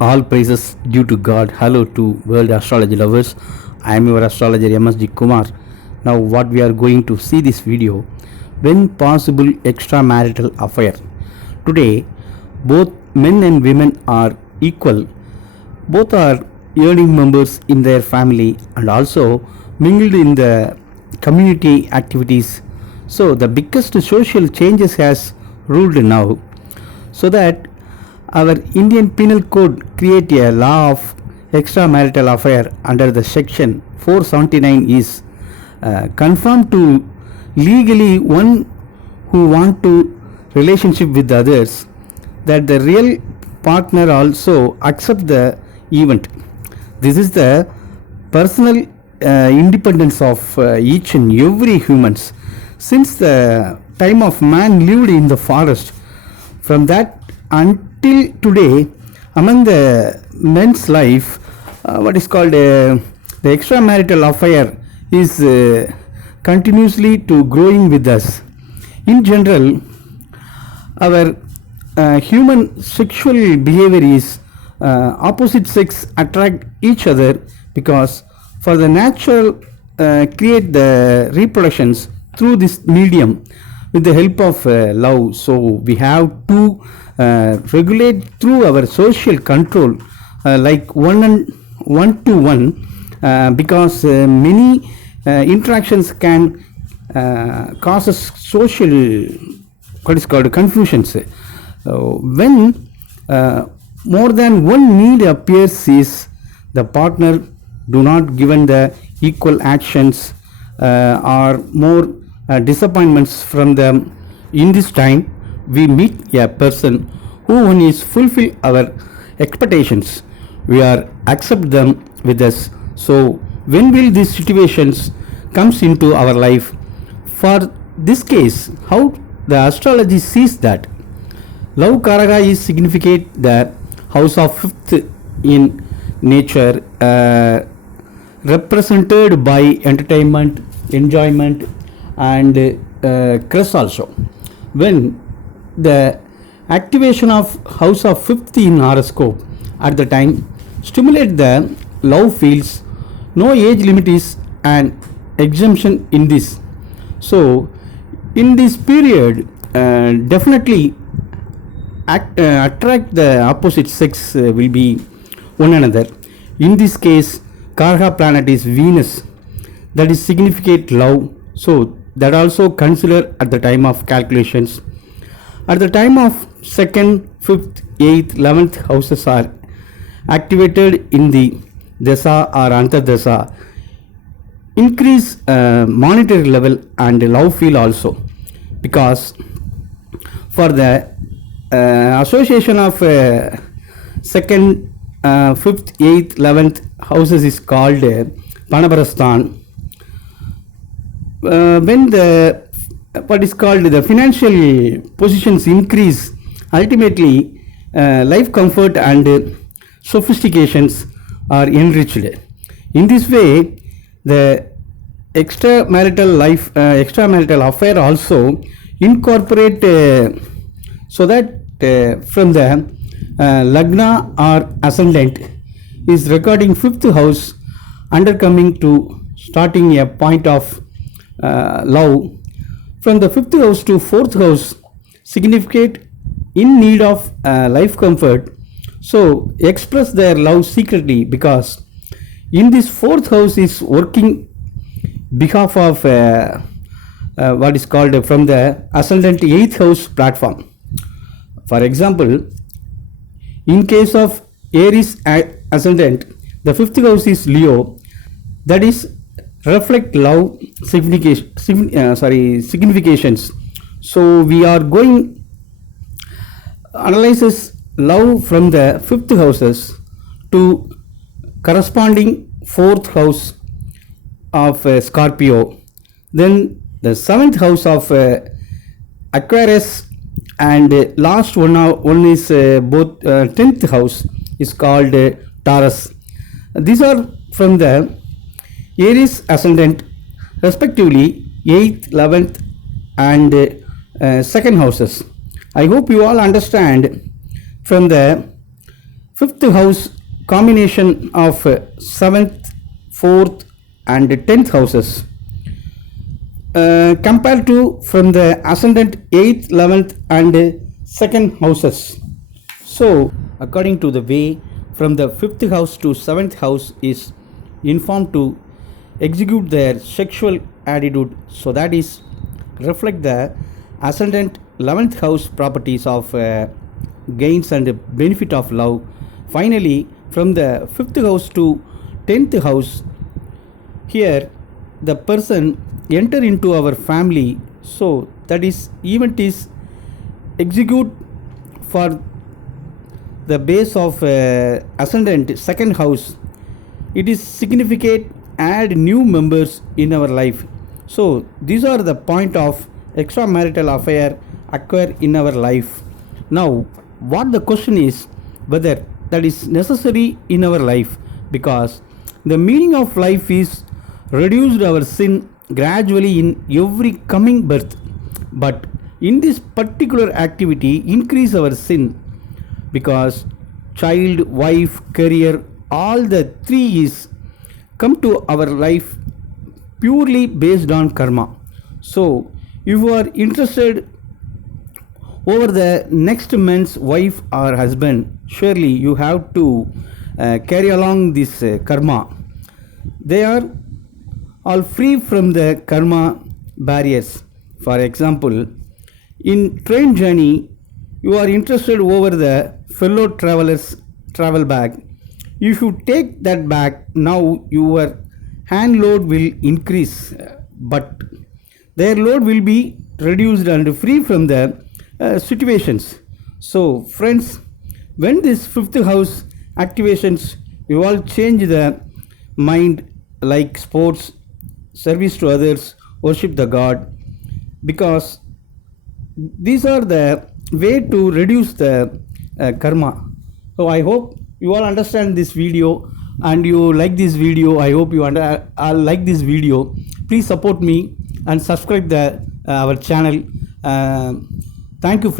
All praises due to God. Hello to world astrology lovers. I am your astrologer MSG Kumar. Now what we are going to see this video, when possible extramarital affair. Today both men and women are equal. Both are earning members in their family and also mingled in the community activities. So the biggest social changes has ruled now, so that our Indian Penal Code create a law of extramarital affair under the section 479 is confirmed to legally one who want to relationship with others, that the real partner also accept the event. This is the personal independence of each and every humans. Since the time of man lived in the forest, from that until today, among the men's life, what is called the extramarital affair is continuously to growing with us. In general, our human sexual behavior is opposite sex attract each other, because for the natural create the reproductions through this medium with the help of love. So we have to regulate through our social control, like one to one, because many interactions can causes social what is called confusions. When more than one need appears, is the partner do not given the equal actions or more disappointments from them. In this time we meet a person who one is fulfill our expectations, we are accept them with us. So when will these situations comes into our life? For this case, how the astrology sees that love karaka is significant the house of fifth in nature, represented by entertainment, enjoyment and crest also. When the activation of house of fifth in horoscope at the time stimulate the love fields, no age limit is an exemption in this. So in this period definitely attract the opposite sex will be one another. In this case karaka planet is Venus, that is significant love, so that also consider at the time of calculations. At the time of 2nd, 5th, 8th, 11th houses are activated in the dasa or antardasa, increase monetary level and love feel also, because for the association of 2nd, 5th, 8th, 11th houses is called Panabarastan. When the what is called the financial positions increase, ultimately life comfort and sophistications are enriched. In this way the extramarital life, extramarital affair also incorporate so that from the lagna or ascendant is recording fifth house undercoming to starting a point of love. From the fifth house to fourth house significant in need of life comfort, so express their love secretly, because in this fourth house is working behalf of what is called from the ascendant eighth house platform. For example, in case of Aries ascendant, the fifth house is Leo, that is reflect love significations. So we are going analyzes love from the fifth houses to corresponding fourth house of Scorpio, then the seventh house of Aquarius, and last one is both 10th house is called Taurus. These are from the Aries ascendant respectively 8th, 11th and second houses. I hope you all understand from the Fifth house combination of seventh, fourth and 10th houses compared to from the ascendant 8th, 11th and 2nd houses. So according to the way from the 5th house to 7th house is informed to execute their sexual attitude, so that is reflect the ascendant 11th house properties of gains and benefit of love. Finally from the 5th house to 10th house, here the person enter into our family, so that is event is execute for the base of ascendant 2nd house. It is significant add new members in our life. So these are the point of extramarital affair occur in our life. Now what the question is whether that is necessary in our life, because the meaning of life is reduced our sin gradually in every coming birth, but in this particular activity increase our sin, because child, wife, career, all the three is come to our life purely based on karma. So if you are interested over the next man's wife or husband, surely you have to carry along this karma. They are all free from the karma barriers. For example, in train journey you are interested over the fellow travelers travel bag. If you take that bag, now your hand load will increase, but their load will be reduced and free from the situations. So friends, when this 5th house activations, you all change the mind, like sports, service to others, worship the God, because these are the way to reduce the karma. So I hope you all understand this video and you like this video. I hope you like this video. Please support me and subscribe the our channel. Thank you.